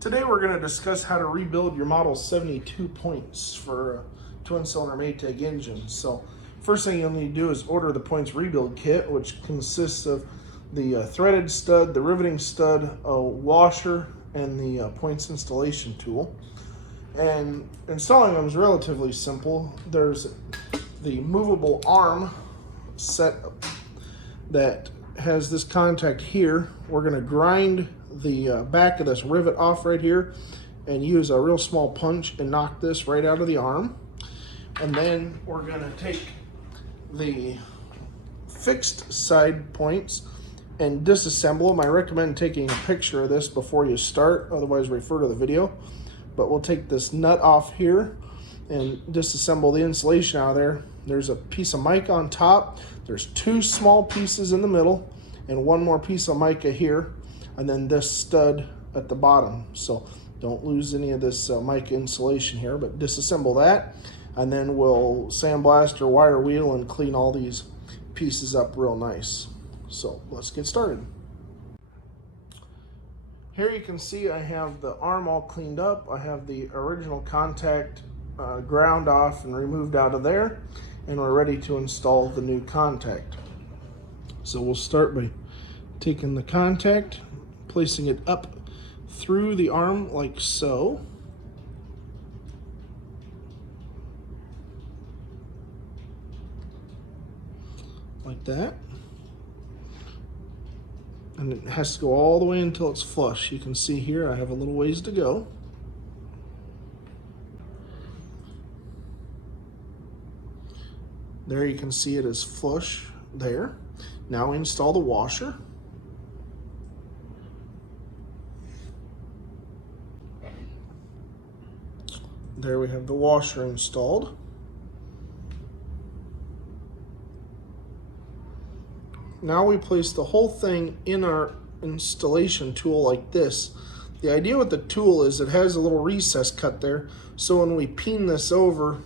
Today we're going to discuss how to rebuild your Model 72 points for a twin-cylinder Maytag engine. So first thing you'll need to do is order the points rebuild kit, which consists of the threaded stud, the riveting stud, a washer, and the points installation tool. And installing them is relatively simple. There's the movable arm set that has this contact here. We're going to grind the back of this rivet off right here and use a real small punch and knock this right out of the arm. And then we're going to take the fixed side points and disassemble them. I recommend taking a picture of this before you start, otherwise refer to the video. But we'll take this nut off here and disassemble the insulation out of there. There's a piece of mica on top, there's two small pieces in the middle, and one more piece of mica here, and then this stud at the bottom. So don't lose any of this mica insulation here, but disassemble that, and then we'll sandblast or wire wheel and clean all these pieces up real nice. So let's get started. Here you can see I have the arm all cleaned up. I have the original contact ground off and removed out of there, and we're ready to install the new contact. So we'll start by taking the contact, placing it up through the arm like so. Like that. And it has to go all the way until it's flush. You can see here I have a little ways to go. There you can see it is flush there. Now we install the washer. There we have the washer installed. Now we place the whole thing in our installation tool like this. The idea with the tool is it has a little recess cut there, so when we peen this over,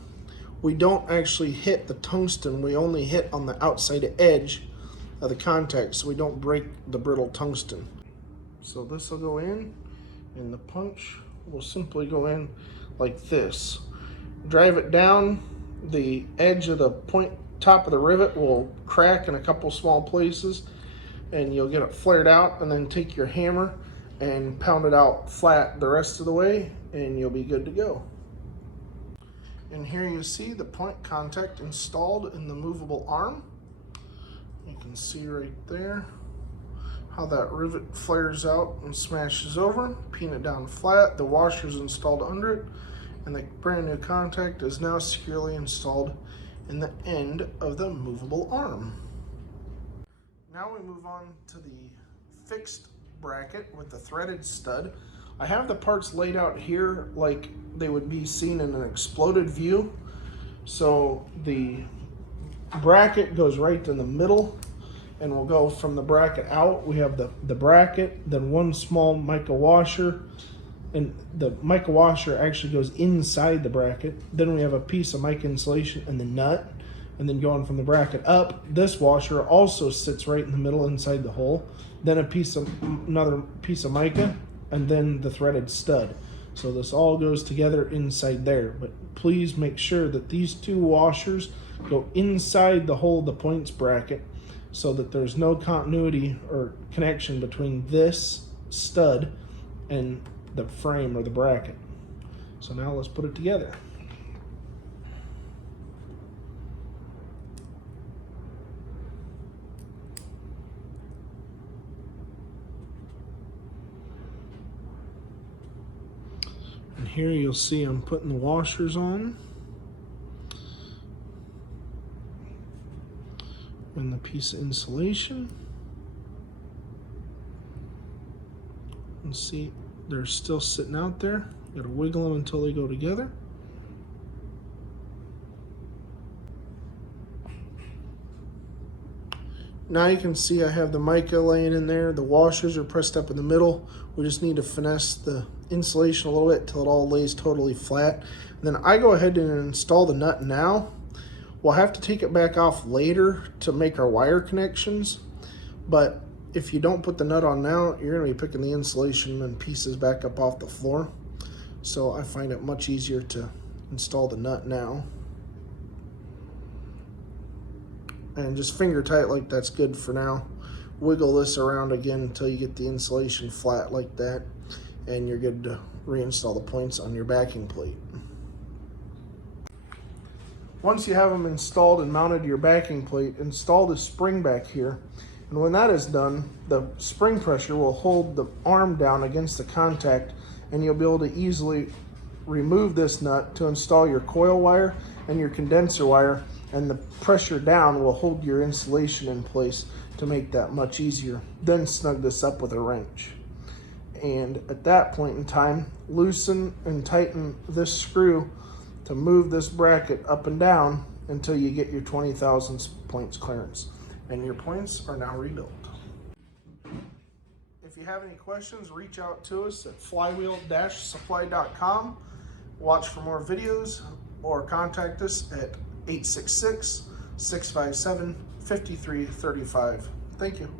we don't actually hit the tungsten, we only hit on the outside edge of the contact, so we don't break the brittle tungsten. So this will go in, and the punch will simply go in like this. Drive it down, the edge of the point top of the rivet will crack in a couple small places, and you'll get it flared out, and then take your hammer and pound it out flat the rest of the way, and you'll be good to go. And here you see the point contact installed in the movable arm. You can see right there how that rivet flares out and smashes over. Peen it down flat, the washer's installed under it, and the brand new contact is now securely installed in the end of the movable arm. Now we move on to the fixed bracket with the threaded stud. I have the parts laid out here like they would be seen in an exploded view. So the bracket goes right in the middle, and we'll go from the bracket out. We have the bracket, then one small mica washer, and the mica washer actually goes inside the bracket. Then we have a piece of mica insulation and the nut, and then going from the bracket up, this washer also sits right in the middle inside the hole. Then another piece of mica, and then the threaded stud. So this all goes together inside there, but please make sure that these two washers go inside the hole of the points bracket so that there's no continuity or connection between this stud and the frame or the bracket. So now let's put it together. And here you'll see I'm putting the washers on and the piece of insulation. And see, they're still sitting out there. Gotta wiggle them until they go together. Now you can see I have the mica laying in there. The washers are pressed up in the middle. We just need to finesse the insulation a little bit till it all lays totally flat. And then I go ahead and install the nut now. We'll have to take it back off later to make our wire connections, but if you don't put the nut on now, you're going to be picking the insulation and pieces back up off the floor. So I find it much easier to install the nut now. And just finger tight like that's good for now. Wiggle this around again until you get the insulation flat like that, and you're good to reinstall the points on your backing plate. Once you have them installed and mounted to your backing plate, install the spring back here. And when that is done, the spring pressure will hold the arm down against the contact, and you'll be able to easily remove this nut to install your coil wire and your condenser wire, and the pressure down will hold your insulation in place to make that much easier. Then snug this up with a wrench. And at that point in time, loosen and tighten this screw to move this bracket up and down until you get your 20 thousandths points clearance. And your points are now rebuilt. If you have any questions, reach out to us at flywheel-supply.com. Watch for more videos or contact us at 866-657-5335. Thank you.